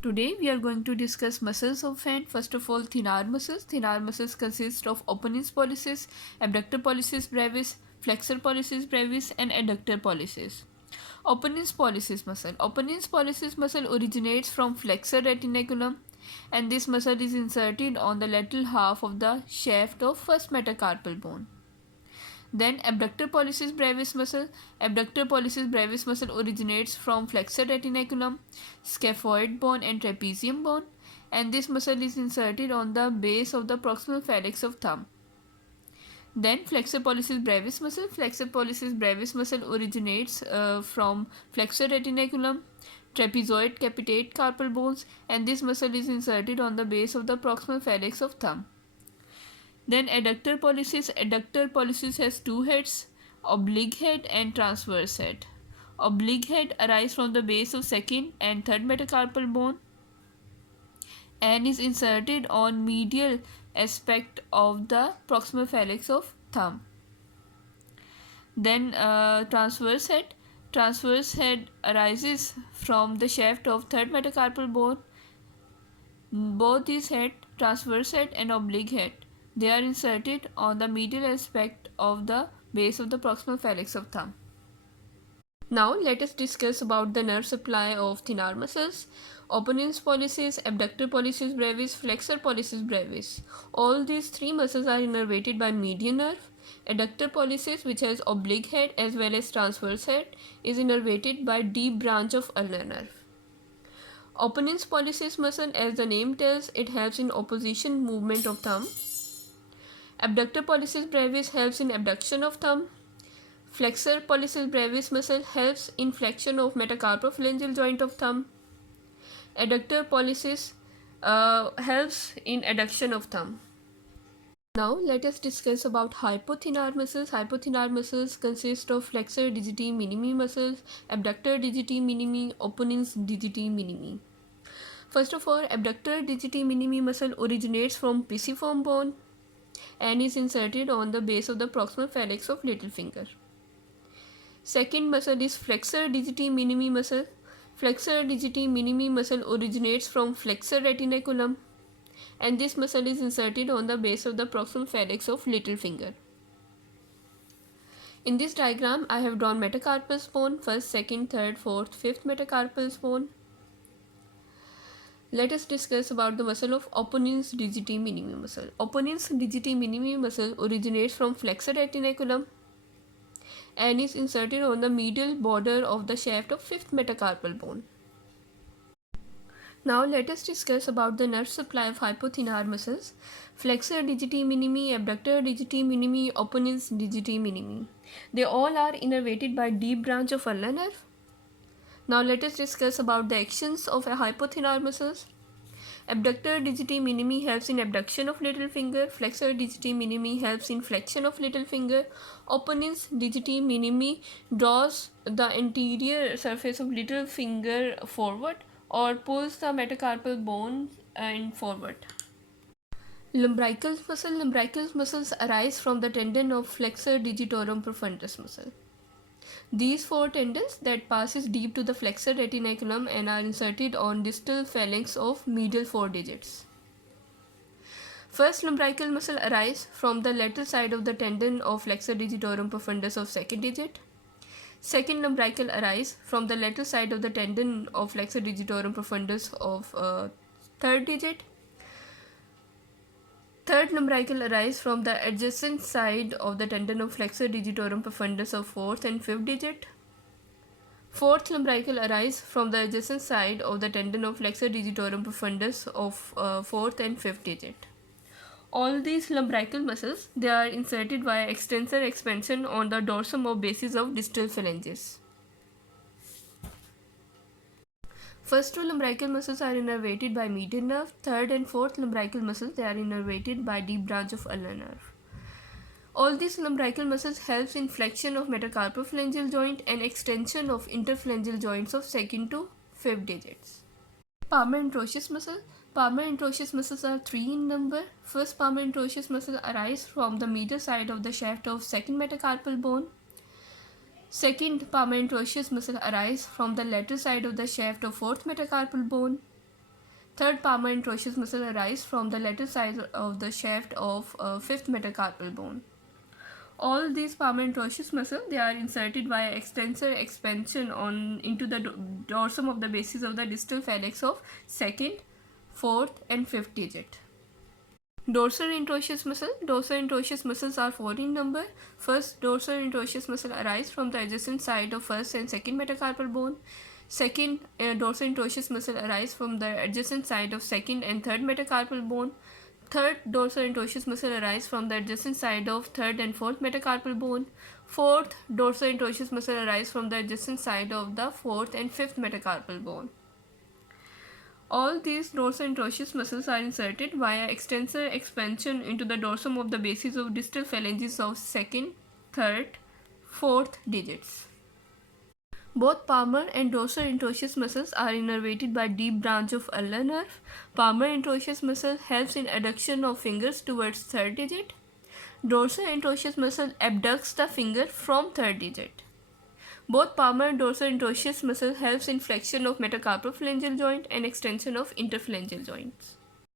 Today we are going to discuss muscles of hand. First of all, thenar muscles. Thenar muscles consist of opponens pollicis, abductor pollicis brevis, flexor pollicis brevis, and adductor pollicis. Opponens pollicis muscle. Opponens pollicis muscle originates from flexor retinaculum, and this muscle is inserted on the lateral half of the shaft of first metacarpal bone. Then abductor pollicis brevis muscle. Abductor pollicis brevis muscle originates from flexor retinaculum, scaphoid bone and trapezium bone, and this muscle is inserted on the base of the proximal phalanx of thumb. Then flexor pollicis brevis muscle. Flexor pollicis brevis muscle originates from flexor retinaculum, trapezoid capitate carpal bones, and this muscle is inserted on the base of the proximal phalanx of thumb. Then adductor pollicis. Adductor pollicis has two heads, oblique head and transverse head. Oblique head arises from the base of second and third metacarpal bone and is inserted on medial aspect of the proximal phalanx of thumb. Then transverse head. Transverse head arises from the shaft of third metacarpal bone. Both these head, transverse head and oblique head, they are inserted on the medial aspect of the base of the proximal phalanx of thumb. Now let us discuss about the nerve supply of thenar muscles. Opponens pollicis, abductor pollicis brevis, flexor pollicis brevis. All these three muscles are innervated by median nerve. Adductor pollicis, which has oblique head as well as transverse head, is innervated by deep branch of ulnar nerve. Opponens pollicis muscle, as the name tells, it helps in opposition movement of thumb. Abductor pollicis brevis helps in abduction of thumb. Flexor pollicis brevis muscle helps in flexion of metacarpophalangeal joint of thumb. Adductor pollicis helps in adduction of thumb. Now let us discuss about hypothenar muscles. Hypothenar muscles consist of flexor digiti minimi muscles, abductor digiti minimi, opponens digiti minimi. First of all, abductor digiti minimi muscle originates from pisiform bone and is inserted on the base of the proximal phalanx of little finger. Second muscle is flexor digiti minimi muscle. Flexor digiti minimi muscle originates from flexor retinaculum and this muscle is inserted on the base of the proximal phalanx of little finger. In this diagram, I have drawn metacarpal bone, first, second, third, fourth, fifth metacarpal bone. Let us discuss about the muscle of opponens digiti minimi muscle. Opponens digiti minimi muscle originates from flexor retinaculum and is inserted on the medial border of the shaft of fifth metacarpal bone. Now let us discuss about the nerve supply of hypothenar muscles. Flexor digiti minimi, abductor digiti minimi, opponens digiti minimi. They all are innervated by deep branch of ulnar nerve. Now let us discuss about the actions of a hypothenar muscles. Abductor digiti minimi helps in abduction of little finger. Flexor digiti minimi helps in flexion of little finger. Opponens digiti minimi draws the anterior surface of little finger forward or pulls the metacarpal bone and forward. Lumbrical muscle. Lumbrical muscles arise from the tendon of flexor digitorum profundus muscle. These four tendons that passes deep to the flexor retinaculum and are inserted on distal phalanx of medial four digits. First lumbrical muscle arise from the lateral side of the tendon of flexor digitorum profundus of second digit. Second lumbrical arise from the lateral side of the tendon of flexor digitorum profundus of third digit. Third lumbrical arise from the adjacent side of the tendon of flexor digitorum profundus of fourth and fifth digit. Fourth lumbrical arise from the adjacent side of the tendon of flexor digitorum profundus of fourth and fifth digit. All these lumbrical muscles, they are inserted via extensor expansion on the dorsum or basis of distal phalanges. First two lumbrical muscles are innervated by median nerve. Third and fourth lumbrical muscles, they are innervated by deep branch of ulnar nerve. All these lumbrical muscles helps in flexion of metacarpophalangeal joint and extension of interphalangeal joints of second to fifth digits. Palmar and trochleus muscle. Palmar and trochleus muscles are three in number. First palmar and trochleus muscle arise from the medial side of the shaft of second metacarpal bone. Second palmar and trochleus muscle arise from the lateral side of the shaft of fourth metacarpal bone. Third palmar interosseous muscle arise from the lateral side of the shaft of fifth metacarpal bone. All these palmar interosseous muscle, they are inserted via extensor expansion into the dorsum of the bases of the distal phalanx of second, fourth and fifth digit. Dorsal interosseous muscle. Dorsal interosseous muscles are 4 in number. First dorsal interosseous muscle arise from the adjacent side of first and second metacarpal bone. Second dorsal interosseous muscle arise from the adjacent side of second and third metacarpal bone. Third dorsal interosseous muscle arise from the adjacent side of third and fourth metacarpal bone. Fourth dorsal interosseous muscle arise from the adjacent side of the fourth and fifth metacarpal bone. All these dorsal interosseous muscles are inserted via extensor expansion into the dorsum of the bases of distal phalanges of second, third, fourth digits. Both palmar and dorsal interosseous muscles are innervated by deep branch of ulnar nerve. Palmar interosseous muscle helps in adduction of fingers towards third digit. Dorsal interosseous muscle abducts the finger from third digit. Both palmar and dorsal interosseous muscle helps in flexion of metacarpophalangeal joint and extension of interphalangeal joints.